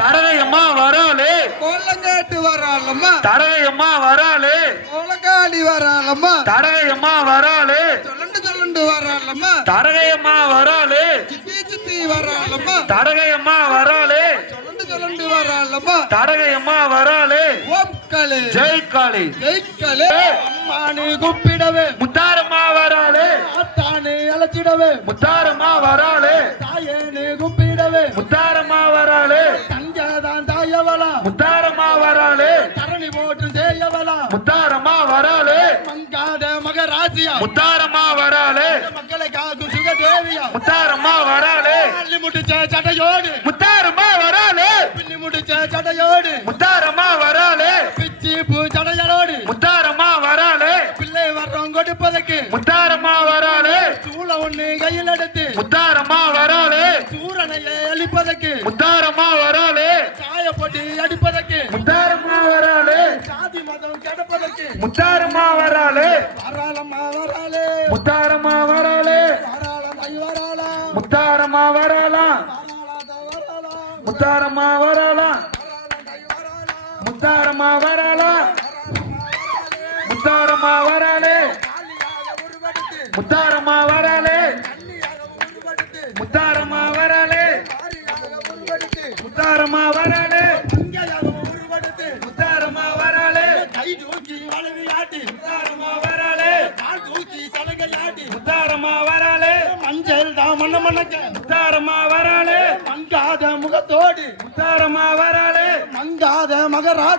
தடகையம்மா வராளே கோலங்காட்டு வராளம்மா தடகையம்மா வராளே கோலங்காடி வராளம்மா தடகையம்மா வராளே சொல்லுண்டு வராளம்மா தடகையம்மா வராளே சித்தி வராளம்மா தடகையம்மா வராளே சொல்லுண்டு வராளம்மா தடகையம்மா வராளே ஓம் காளி ஜெய் காளி அம்மானு கூப்பிடவே முத்தாரம்மா வராளே ஆத்தானு அழைச்சிடவே முத்தாரம்மா வராளே தாயேனு கூப்பிடவே முத்தாரம்மா வராளே தங்கதான் தாயவளா முத்தாரம்மா வராளே தரணி போட்டு செய்யவளா முத்தாரம்மா வராளே மங்காத மகராசியா முத்தாரம்மா வராளே மக்களை காக்கும் சுகதேவியா முத்தாரம்மா வராளே அள்ளி முடிச்ச சடையோடு முத்தாரம்மா வராளே பின்னி முடிச்ச சடையோடு முத்தாரம்மா வராளே பிச்சி பூ சடையோடு முத்தாரம்மா வராளே பிள்ளை வர்றோம் கொடுப்பதற்கு முத்தாரம்மா வராளே சூள ஒண்ணு கையில் எடுத்து முத்தாரம்மா வராளே சூரனையை அழிப்பதற்கு முத்தாரம்மா வராளே சாய போட்டு அடிப்பதற்கு முத்தாரம்மா வராளே சாதி மதம் கெடுப்பதற்கு முத்தாரம்மா வராளே வராளம்மா வராளே முத்தாரம்மா வராளே வராளா முத்தாரம்மா வராளா முத்தாரம்மா வராளா முத்தாரம்மா வராளா முத்தாரம்மா வராளே முத்தாரம்மா வராளே முத்தாரம்மா வராளே முத்தாரம்மா வராளே முத்தாரம்மா வராளே கை தூக்கி வளவி ஆட்டி முத்தாரம்மா வராளே கால் தூக்கி சலங்கை ஆட்டி முத்தாரம்மா வராளே மஞ்சள் தான் மண்ணக்க முத்தாரம்மா வராளே மங்காத முகத்தோடு முத்தாரம்மா வராளே மங்காத மகராஜ்